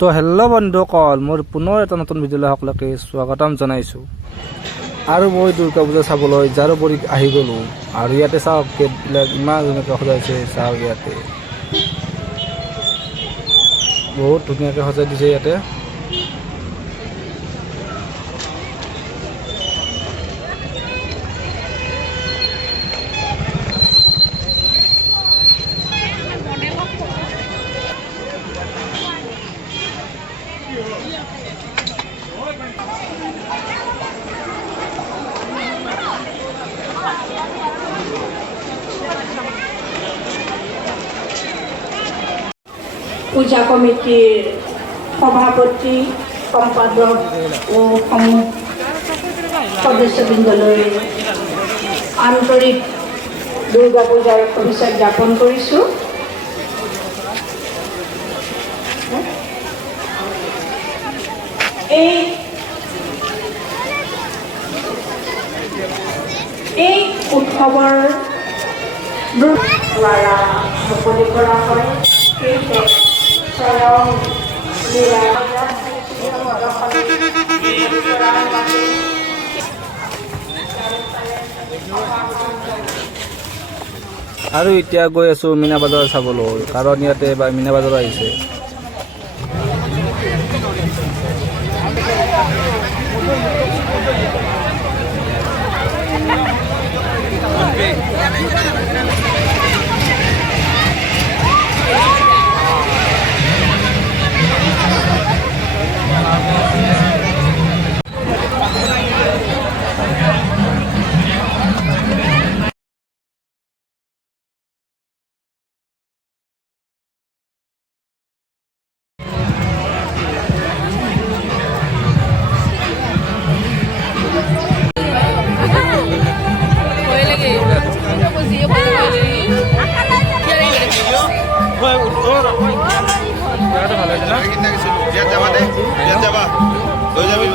তো হেল্ল' বন্ধুসকল, মোৰ পুনৰ এটা নতুন ভিডিঅ'লৈ সকলোকে স্বাগতম জনাইছোঁ। আৰু মই দুৰ্গা পূজা চাবলৈ জাৰুবৰীত আহি গ'লোঁ। আৰু ইয়াতে চাওক, গেটবিলাক ইমান ধুনীয়াকৈ সজাইছে। চাওক, ইয়াতে বহুত ধুনীয়াকৈ সজাই দিছে। ইয়াতে পূজা কমিটিৰ সভাপতি, সম্পাদক ও সদস্যবৃন্দলৈ আন্তৰিক দুৰ্গা পূজাৰ শুভেচ্ছা জ্ঞাপন কৰিছোঁ। এই উৎসৱৰ দ্বাৰা মুকলি কৰা হয়। আৰু এতিয়া গৈ আছোঁ মীনা বজাৰ চাবলৈ, কাৰণ ইয়াতে এবাৰ মীনা বজাৰ আহিছে। বিয়াত যাবা লৈ যাবি